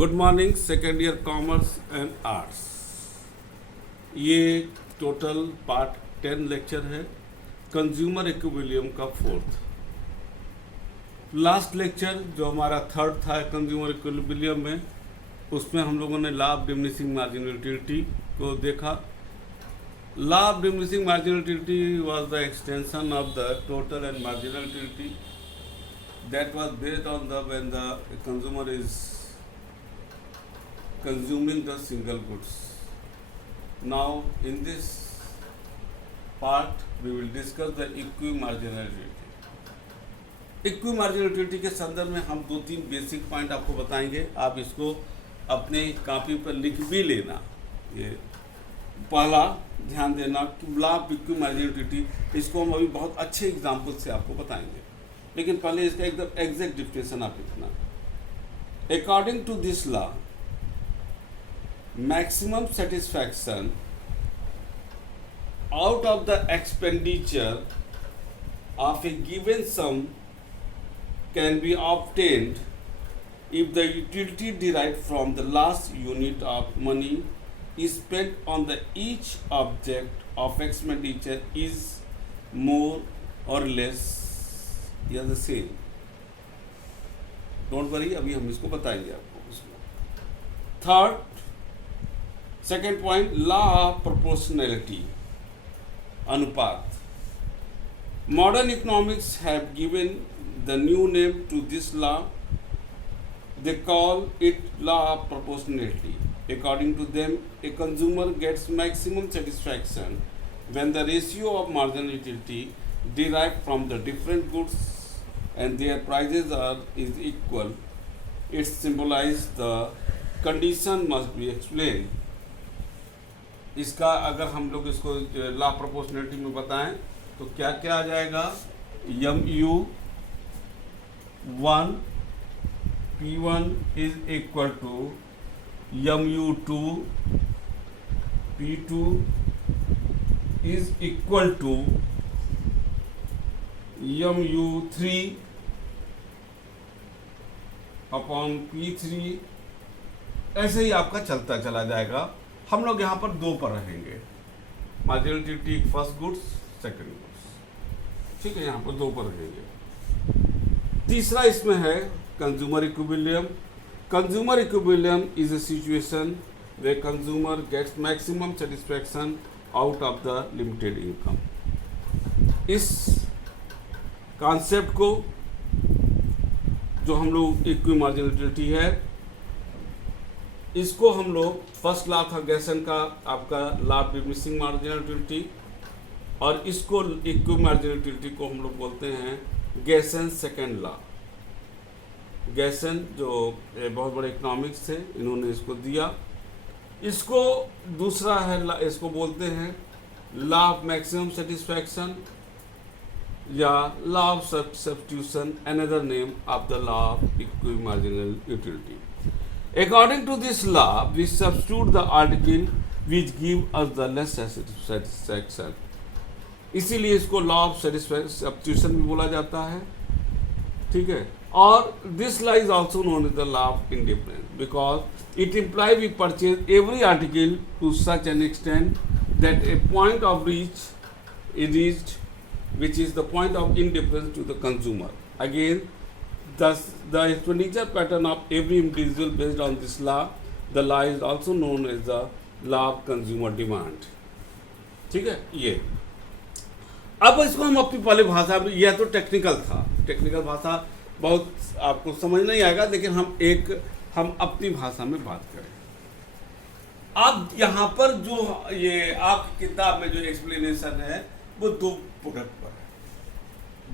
Good morning second year commerce and arts. ये total part 10 lecture है, consumer equilibrium का fourth. Last lecture जो हमारा थर्ड था कंज्यूमर इक्विलिब्रियम में, उसमें हम लोगों ने law of diminishing marginal utility को देखा। Law of diminishing marginal utility was the extension of the total and marginal utility that was based on the when the consumer is consuming the single goods. Now in this part we will discuss the equimarginal utility. equimarginal utility के संदर्भ में हम 2-3 basic point आपको बताएंगे। आप इसको अपने copy पर लिख भी लेना। ये पहला ध्यान देना कि लॉ ऑफ इक्विमार्जिनल यूटिलिटी, इसको हम अभी बहुत अच्छे एग्जाम्पल से आपको बताएंगे, लेकिन पहले इसका एकदम एग्जैक्ट डिफिनेशन आप लिखना। According to this law, maximum satisfaction out of the expenditure of a given sum can be obtained if the utility derived from the last unit of money is spent on the each object of expenditure is more or less या the same. Don't worry, अभी हम इसको बताएंगे आपको उसको। Third, second point, law of proportionality, अनुपात। Modern economics have given the new name to this law. They call it law of proportionality. According to them, a consumer gets maximum satisfaction when the ratio of marginal utility derived from the different goods and their prices is equal. It symbolizes the condition must be explained. इसका अगर हम लोग इसको law proportionality में बताएं तो क्या क्या आ जाएगा? MU1 P1 is equal to MU2 P2 is equal to MU3 upon P3। ऐसे ही आपका चलता चला जाएगा। हम लोग यहाँ पर 2 पर रहेंगे, marginal utility first goods second goods, ठीक है, यहाँ पर 2 पर रहेंगे। तीसरा इसमें है consumer equilibrium. Consumer equilibrium is a situation way consumer gets maximum satisfaction out of the limited income. इस कॉन्सेप्ट को जो हम लोग इक्विमार्जिनल यूटिलिटी है, इसको हम लोग फर्स्ट लॉ था गैसन का, आपका law of diminishing marginal utility, और इसको इक्विमार्जिनल यूटिलिटी को हम लोग बोलते हैं गैसन सेकेंड लॉ। गैसन जो बहुत बड़े इकोनॉमिक्स थे, इन्होंने इसको दिया। इसको दूसरा है, इसको बोलते हैं लॉ ऑफ मैक्सिमम सेटिस्फैक्शन या law of substitution, another name of the law of equimarginal utility. According to this law we substitute the article which give us the less satisfaction. इसीलिए इसको लॉ ऑफ सब्स्टिट्यूशन भी बोला जाता है, ठीक है। और this law is also known as the law of indifference because it implies we purchase every article to such an extent that a point of reach is reached, which is the point of indifference to the consumer. Again, thus the expenditure pattern of every individual based on this law. The law is also known as the law of consumer demand. ठीक है, ये अब इसको हम अपनी पहले भाषा में, यह तो टेक्निकल था, टेक्निकल भाषा बहुत आपको समझ नहीं आएगा, लेकिन हम अपनी भाषा में बात करें। अब यहाँ पर जो ये आपकी किताब में जो एक्सप्लेनेशन है वो 2 प्रोडक्ट पर है।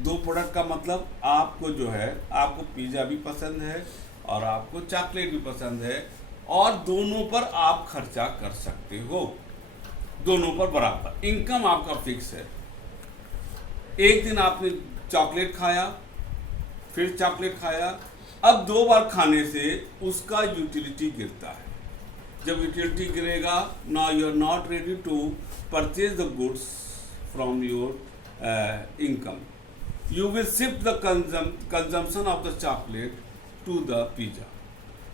2 प्रोडक्ट का मतलब आपको जो है, आपको पिज़्ज़ा भी पसंद है और आपको चॉकलेट भी पसंद है, और दोनों पर आप खर्चा कर सकते हो, दोनों पर बराबर। इनकम आपका फिक्स है। एक दिन आपने चॉकलेट खाया, फिर चॉकलेट खाया, अब 2 बार खाने से उसका यूटिलिटी गिरता है। जब यूटिलिटी गिरेगा, now you are not ready to purchase the goods from your income. You will shift the consumption of the chocolate to the pizza.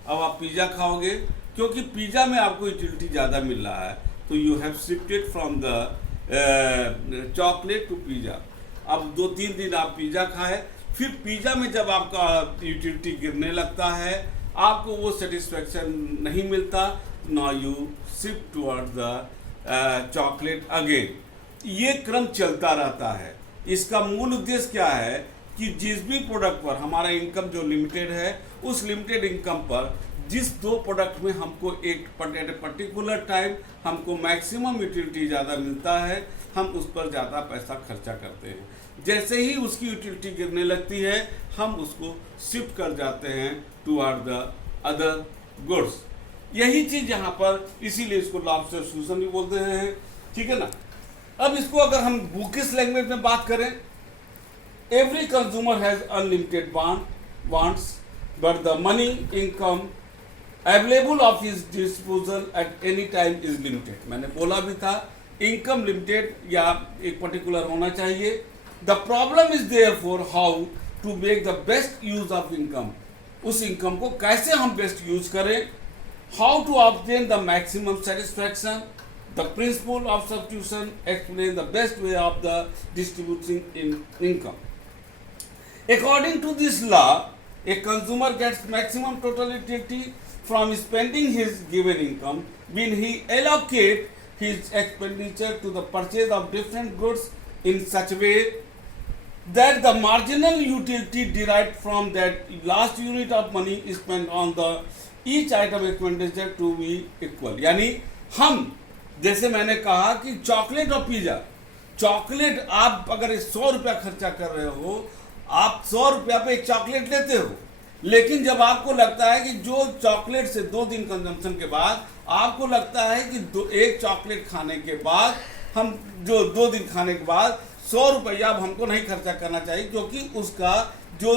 अब आप पिज़्ज़ा खाओगे, क्योंकि पिज़्ज़ा में आपको यूटिलिटी ज़्यादा मिल रहा है, तो you have shifted from the chocolate to pizza. अब 2-3 दिन आप पिज़्ज़ा खाए, फिर पिज़्ज़ा में जब आपका यूटिलिटी गिरने लगता है, आपको वो सेटिस्फैक्शन नहीं मिलता, now you shift toward the chocolate again. ये क्रम चलता रहता है। इसका मूल उद्देश्य क्या है कि जिस भी प्रोडक्ट पर हमारा इनकम जो लिमिटेड है, उस लिमिटेड इनकम पर जिस 2 प्रोडक्ट में हमको एक पर्टिकुलर टाइम हमको मैक्सिमम यूटिलिटी ज़्यादा मिलता है, हम उस पर ज़्यादा पैसा खर्चा करते हैं। जैसे ही उसकी यूटिलिटी गिरने लगती है, हम उसको शिफ्ट कर जाते हैं टुवर्ड द अदर गुड्स। यही चीज़ यहाँ पर, इसीलिए इसको लॉ ऑफ सब्स्टिट्यूशन भी बोलते हैं, ठीक है ना। अब इसको अगर हम बुकिश लैंग्वेज में बात करें, every consumer has unlimited wants but the money income available of his disposal at any time is limited. मैंने बोला भी था, इनकम लिमिटेड या एक पर्टिकुलर होना चाहिए। The problem is there for how to make the best use of income. उस income को कैसे हम बेस्ट यूज करें, how to obtain the maximum satisfaction, the principle of substitution explain the best way of the distributing in income. According to this law, a consumer gets maximum total utility from spending his given income when he allocate his expenditure to the purchase of different goods in such a way that the marginal utility derived from that last unit of money is spent on the each item expenditure to be equal। यानी हम, जैसे मैंने कहा कि chocolate और pizza, chocolate आप अगर 100 रुपया खर्चा कर रहे हो, आप 100 रुपया पे एक चॉकलेट लेते हो, लेकिन जब आपको लगता है कि जो चॉकलेट से 2 दिन कंजम्पशन के बाद आपको लगता है कि एक चॉकलेट खाने के बाद हम जो 2 दिन खाने के बाद 100 रुपया अब हमको नहीं खर्चा करना चाहिए, क्योंकि उसका जो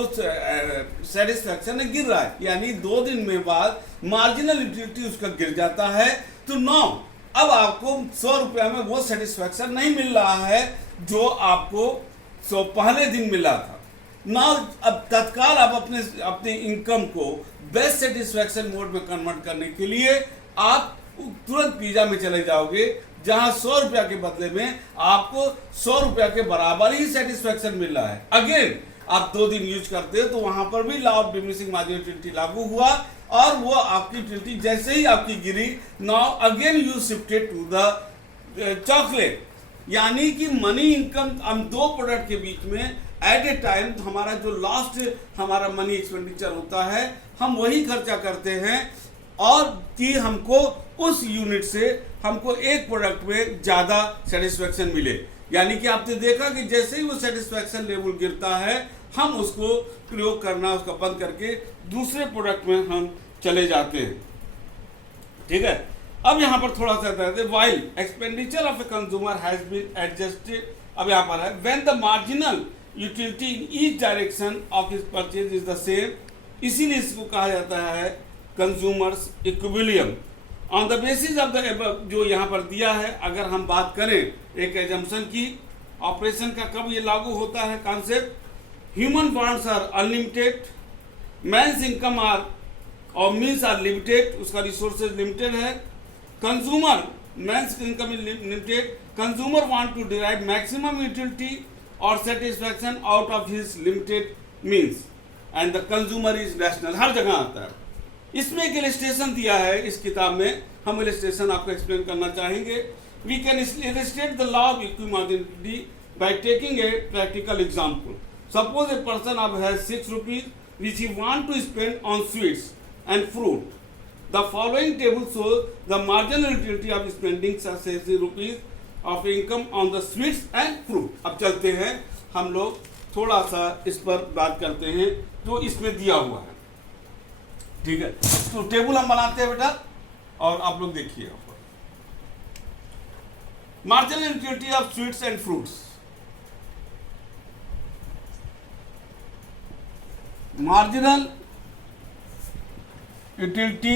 सेटिस्फैक्शन है गिर रहा है, यानी 2 दिन में बाद मार्जिनल यूटिलिटी उसका गिर जाता है। तो नो, अब आपको 100 रुपया में वो सेटिस्फैक्शन नहीं मिल रहा है जो आपको पहले दिन मिला था। ना अब तत्काल आप अपने इनकम को बेस्ट सेटिस्फैक्शन मोड में कन्वर्ट करने के लिए आप तुरंत पिज़्ज़ा में चले जाओगे, जहां 100 रुपया के बदले में आपको 100 रुपया के बराबर ही सेटिस्फैक्शन मिल रहा है। अगेन आप 2 दिन यूज करते हो, तो वहां पर भी law of diminishing marginal utility लागू हुआ, और वो आपकी यूटिलिटी जैसे ही आपकी गिरी, now again you shifted to the chocolate. यानी कि मनी इनकम हम 2 प्रोडक्ट के बीच में एट ए टाइम हमारा जो लास्ट हमारा मनी एक्सपेंडिचर होता है, हम वही खर्चा करते हैं, और कि हमको उस यूनिट से हमको एक प्रोडक्ट में ज़्यादा सेटिस्फैक्शन मिले। यानी कि आपने देखा कि जैसे ही वो सेटिस्फैक्शन लेवल गिरता है, हम उसको प्रयोग करना उसका बंद करके दूसरे प्रोडक्ट में हम चले जाते हैं, ठीक है। अब यहाँ पर थोड़ा सा कहते हैं, while expenditure of a consumer has been adjusted. अब यहाँ पर है, when the marginal utility in each direction of his purchase is the same, इसीलिए इसको कहा जाता है consumer's equilibrium. On the basis of the above, जो यहाँ पर दिया है, अगर हम बात करें एक एजम्पशन की, ऑपरेशन का कब ये लागू होता है concept, human wants are unlimited, man's income are और मीन्स आर लिमिटेड, उसका रिसोर्सेज लिमिटेड है। Consumer, man's income is limited, consumer want to derive maximum utility और satisfaction out of his limited means, and the consumer is rational. हर जगह आता है। इसमें एक इलस्ट्रेशन दिया है इस किताब में, हम इलस्ट्रेशन आपको एक्सप्लेन करना चाहेंगे। We can illustrate the law of equimarginality by taking a practical example. Suppose a person अब has 6 rupees which he want to spend on sweets and fruit. The following table shows the marginal utility of spending such as rupees of income on the sweets and fruit. अब चलते हैं हम लोग थोड़ा सा इस पर बात करते हैं जो इसमें दिया हुआ है, ठीक है। तो टेबल हम बनाते हैं बेटा, और आप लोग देखिए marginal utility of sweets and fruits. marginal utility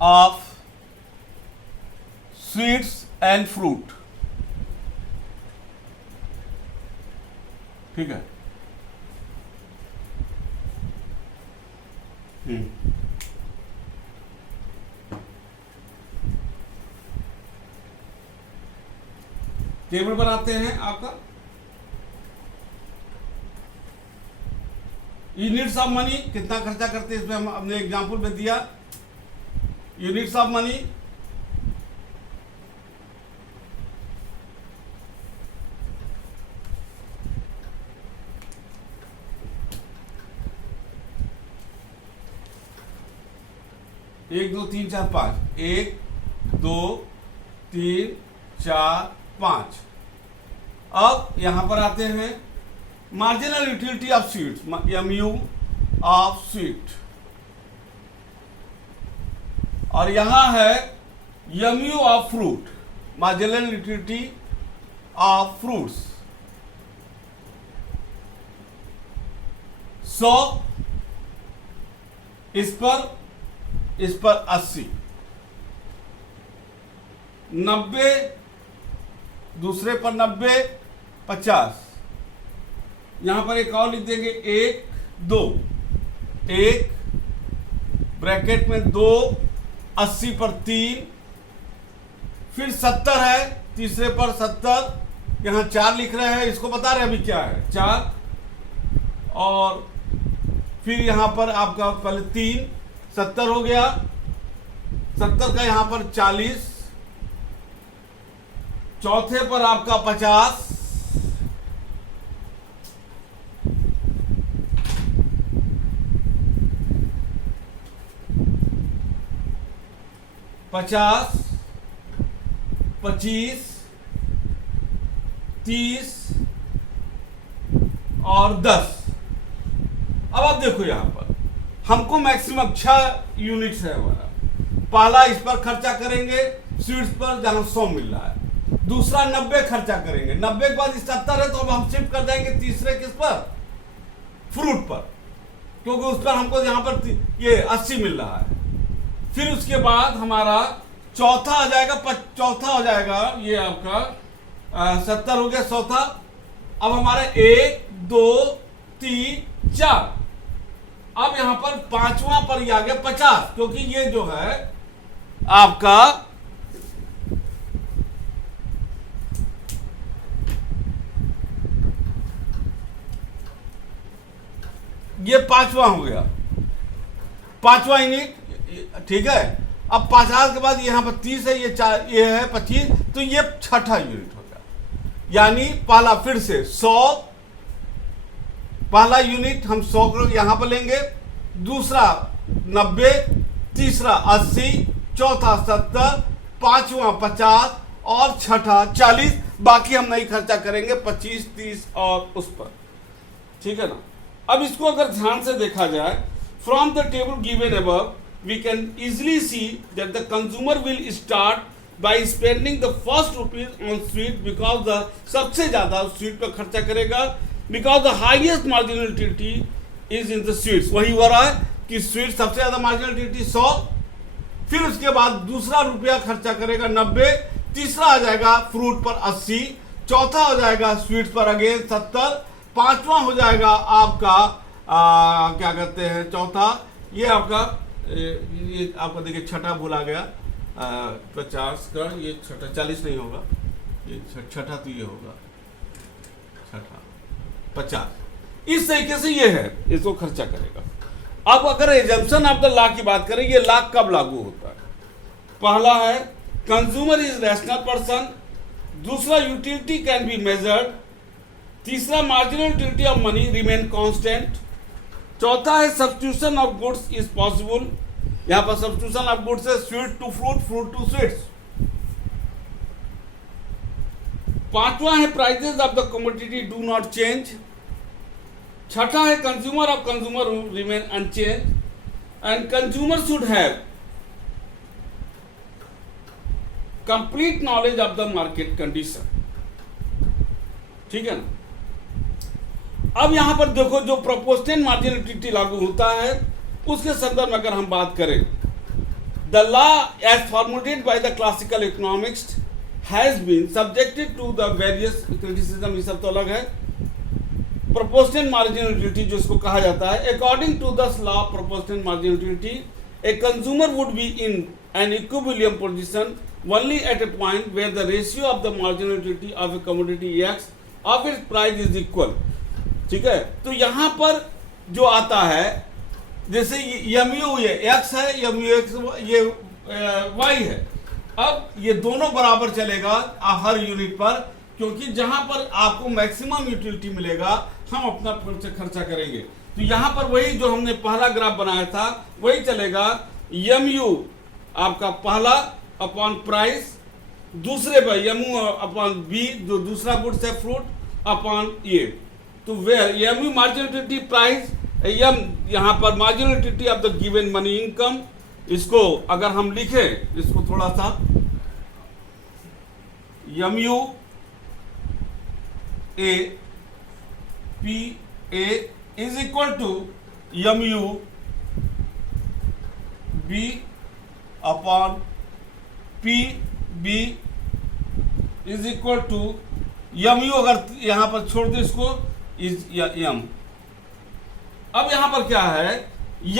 of sweets and fruit, ठीक है। टेबल बनाते हैं आपका यूनिट्स ऑफ मनी कितना खर्चा करते हैं, इसमें हम हमने एग्जांपल में दिया यूनिट्स ऑफ मनी। एक दो तीन चार पाँच, एक दो तीन चार पाँच। अब यहां पर आते हैं marginal utility of sweets, MU of sweet, और यहां है MU of fruit, marginal utility of fruits. 100 इस पर 80, 90 दूसरे पर 90, 50। यहां पर एक और लिख देंगे 1 2, 1 ब्रैकेट में 2, 80 पर 3, फिर 70 है, तीसरे पर 70, यहां 4 लिख रहे हैं, इसको बता रहे हैं अभी क्या है 4, और फिर यहां पर आपका पहले 3, 70 हो गया, 70 का यहां पर 40, चौथे पर आपका 50, पचास, 25, 30 और 10। अब आप देखो यहां पर हमको मैक्सिमम 6 यूनिट्स है हमारा। पहला इस पर खर्चा करेंगे स्वीट्स पर जहां 100 मिल रहा है, दूसरा 90 खर्चा करेंगे, 90 के बाद 70 है तो अब हम शिफ्ट कर जाएंगे तीसरे किस पर, फ्रूट पर, क्योंकि उस पर हमको यहां पर ये 80 मिल रहा है। फिर उसके बाद हमारा चौथा आ जाएगा, चौथा हो जाएगा ये आपका 70 हो गया चौथा। अब हमारा 1 2 3 4, अब यहां पर पांचवा पर ये आ गया 50, क्योंकि ये जो है आपका ये पांचवा हो गया, पांचवा यूनिट, ठीक है। अब 50 के बाद यहां पर 30 है, ये है 25, तो ये छठा यूनिट हो गया। यानी पहला फिर से 100, पहला यूनिट हम 100 को यहां पर लेंगे, दूसरा 90, तीसरा 80, चौथा 70, पांचवा 50 और छठा 40। बाकी हम नहीं खर्चा करेंगे 25 30 और उस पर, ठीक है ना। अब इसको अगर ध्यान से देखा जाए, from the table given above we can easily see that the consumer will start by spending the first rupees on sweet, because the सबसे ज्यादा स्वीट पर खर्चा करेगा, because the highest marginal utility is in the sweets। वही हो रहा है कि स्वीट सबसे ज्यादा मार्जिनल यूटिलिटी 100, फिर उसके बाद दूसरा रुपया खर्चा करेगा 90, तीसरा आ जाएगा फ्रूट पर 80, चौथा हो जाएगा स्वीट्स पर अगेन 70, पांचवा हो जाएगा आपका क्या कहते हैं चौथा, ये आपका देखिए छठा भूला गया 50 का, ये छठा 40 नहीं होगा, ये छठा तो ये होगा छठा 50। इस तरीके से ये है, इसको खर्चा करेगा। अब अगर एजम्पशन ऑफ द लॉ की बात करें, ये लॉ कब लागू होता है? पहला है कंज्यूमर इज रैशनल पर्सन, दूसरा यूटिलिटी कैन बी मेजर्ड, तीसरा marginal utility of money remain constant, चौथा है substitution of goods is possible. यहां पर सब्स्टिट्यूशन ऑफ गुड्स है sweet to fruit, fruit to sweets. पांचवा है prices of the commodity do not change. छठा है consumer of consumer remain unchange, and consumer should have complete knowledge of the market condition, ठीक है ना। अब यहां पर देखो जो प्रोपोर्शनल मार्जिनल यूटिलिटी लागू होता है उसके संदर्भ में अगर हम बात करें, the law as formulated by the classical economics has been subjected to the various criticism, ये सब तो अलग है, प्रोपोर्शनल मार्जिनल यूटिलिटी जो इसको कहा जाता है, according to the law of proportional marginal utility a consumer would be in an equilibrium position only at a point where the ratio of the marginal utility of a commodity X of its price is equal। ठीक है, तो यहां पर जो आता है, जैसे MU ये X है, MU X ये Y है, अब ये दोनों बराबर चलेगा हर यूनिट पर, क्योंकि जहां पर आपको मैक्सिमम यूटिलिटी मिलेगा हम अपना खर्चा करेंगे। तो यहां पर वही जो हमने पहला ग्राफ बनाया था वही चलेगा, MU आपका पहला अपॉन प्राइस, दूसरे पर MU अपॉन B जो दूसरा गुड्स है फ्रूट अपॉन A। तो where MU marginal utility price, M यहाँ पर marginal utility of the given money income. इसको अगर हम लिखें, इसको थोड़ा सा, MU A P A इज equal to MU B upon P B is equal to MU, अगर यहां पर छोड़ दो इसको, इज M। अब यहां पर क्या है,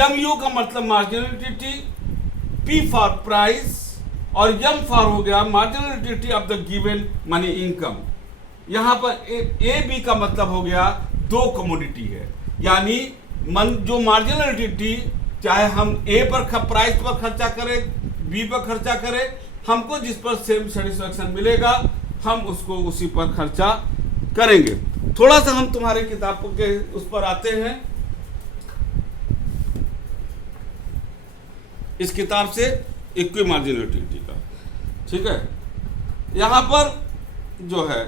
MU का मतलब marginal utility, P for price और M फॉर हो गया marginal utility of the given money income. यहां पर A B का मतलब हो गया दो कमोडिटी है, यानी जो मार्जिनल यूटिलिटी चाहे हम A पर प्राइस पर खर्चा करें, B पर खर्चा करें, हमको जिस पर सेम सेटिस्फैक्शन मिलेगा हम उसको उसी पर खर्चा करेंगे। थोड़ा सा हम तुम्हारे किताबों के उस पर आते हैं, इस किताब से इक्वी मार्जिनल यूटिलिटी का। ठीक है, यहां पर जो है,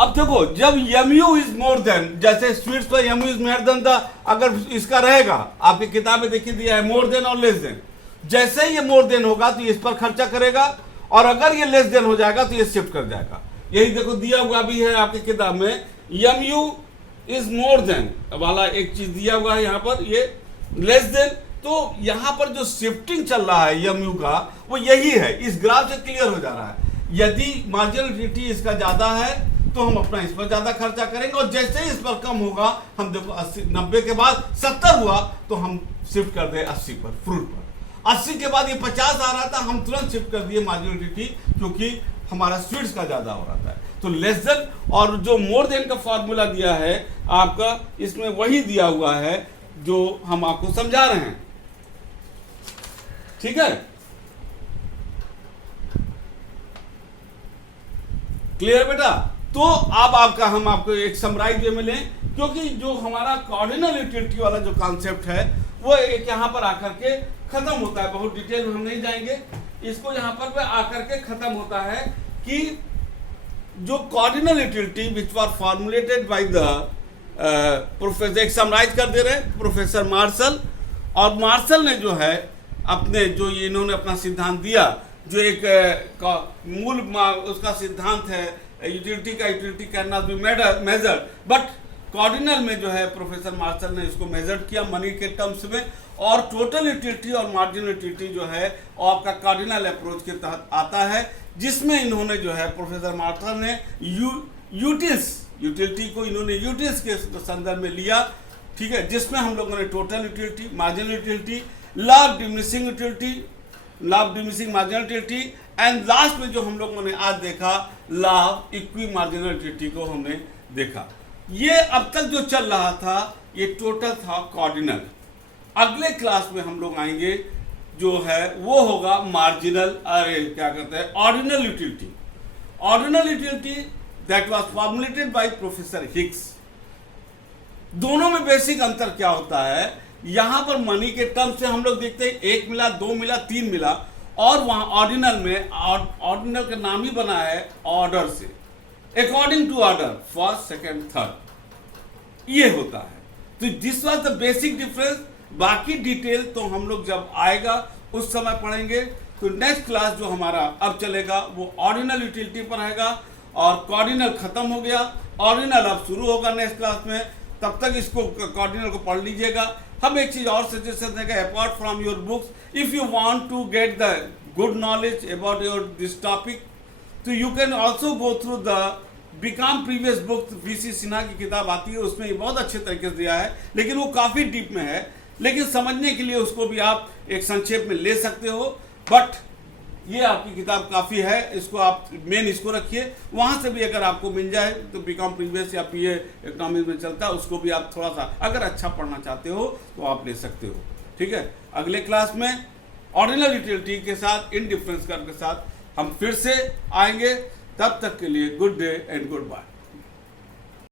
अब देखो जब MU इज मोर देन, जैसे स्वीट्स पर MU is more than the, अगर इसका रहेगा आपकी किताब में देखिए दिया है मोर देन और लेस देन, जैसे ही ये मोर देन होगा तो इस पर खर्चा करेगा, और अगर ये लेस देन हो जाएगा तो ये शिफ्ट कर जाएगा। यही देखो दिया हुआ भी है आपकी किताब में, MU इज मोर देन वाला एक चीज दिया हुआ है, यहाँ पर ये लेस देन। तो यहाँ पर जो शिफ्टिंग चल रहा है MU का वो यही है, इस ग्राफ से क्लियर हो जा रहा है। यदि मार्जिनल यूटिलिटी इसका ज्यादा है तो हम अपना इस पर ज्यादा खर्चा करेंगे, और जैसे ही इस पर कम होगा, हम देखो 80 90 के बाद 70 हुआ तो हम शिफ्ट कर दे 80 पर, फ्रूट पर। 80 के बाद ये 50 आ रहा था, हम तुरंत शिफ्ट कर दिए मार्जिनल यूटिलिटी, क्योंकि हमारा स्वीट्स का ज्यादा हो रहा था। तो लेस देन और जो मोर देन का फॉर्मूला दिया है आपका, इसमें वही दिया हुआ है जो हम आपको समझा रहे हैं। ठीक है, क्लियर बेटा? तो अब आपका हम आपको एक समराइज वे में लें, क्योंकि जो हमारा कॉर्डिनल यूटिलिटी वाला जो कॉन्सेप्ट है वो एक यहाँ पर आकर के खत्म होता है। बहुत डिटेल में हम नहीं जाएंगे, इसको यहाँ पर आकर के खत्म होता है कि जो cardinal utility which was formulated by the professor, एक समराइज कर दे रहे प्रोफेसर मार्शल। और मार्शल ने जो है अपने जो इन्होंने अपना सिद्धांत दिया, जो एक मूल उसका सिद्धांत है यूटिलिटी का, utility can not be measured, but cardinal में जो है प्रोफेसर मार्शल ने इसको मेजर किया मनी के टर्म्स में। और टोटल यूटिलिटी और मार्जिनल यूटिलिटी जो है वो आपका कॉर्डिनल अप्रोच के तहत आता है, जिसमें इन्होंने जो है प्रोफेसर मार्शल ने यूटिल्स, यूटिलिटी को इन्होंने यूटिल्स के संदर्भ में लिया। ठीक है, जिसमें हम लोगों ने total utility, marginal utility, law of diminishing utility, law of diminishing marginal utility, and last में जो हम लोगों ने आज देखा law of equi marginal utility को हमने देखा। ये अब तक जो चल रहा था ये टोटल था कॉर्डिनल। अगले क्लास में हम लोग आएंगे जो है वो होगा मार्जिनल, अरे क्या कहते हैं, ordinal utility. Ordinal utility that was formulated by professor Higgs. दोनों में बेसिक अंतर क्या होता है, यहां पर मनी के टर्म से हम लोग देखते हैं 1 मिला, 2 मिला, 3 मिला, और वहां ऑर्डिनल में ऑर्डिनल का नाम ही बना है ऑर्डर से, according to order, first, second, third, ये होता है। तो this was the basic difference. बाकी डिटेल तो हम लोग जब आएगा उस समय पढ़ेंगे। तो नेक्स्ट क्लास जो हमारा अब चलेगा वो ऑर्डिनल यूटिलिटी पर रहेगा, और कॉर्डिनल खत्म हो गया, ऑर्डिनल अब शुरू होगा नेक्स्ट क्लास में। तब तक इसको कॉर्डिनल को पढ़ लीजिएगा। हम एक चीज और सजेशन देंगे, apart from your books, if you want to get the good knowledge about your this topic, तो you can also go through the BCom previous book VC Sinha की किताब आती है, उसमें ये बहुत अच्छे तरीके से दिया है, लेकिन वो काफ़ी डीप में है, लेकिन समझने के लिए उसको भी आप एक संक्षेप में ले सकते हो। बट ये आपकी किताब काफ़ी है, इसको आप मेन इसको रखिए। वहाँ से भी अगर आपको मिल जाए तो बीकॉम प्रीवियस या पीए इकोनॉमिक्स में चलता है, उसको भी आप थोड़ा सा अगर अच्छा पढ़ना चाहते हो तो आप ले सकते हो। ठीक है, अगले क्लास में ऑर्डिनल यूटिलिटी के साथ, इनडिफरेंस कर्व के साथ हम फिर से आएंगे। तब तक के लिए good day and good bye.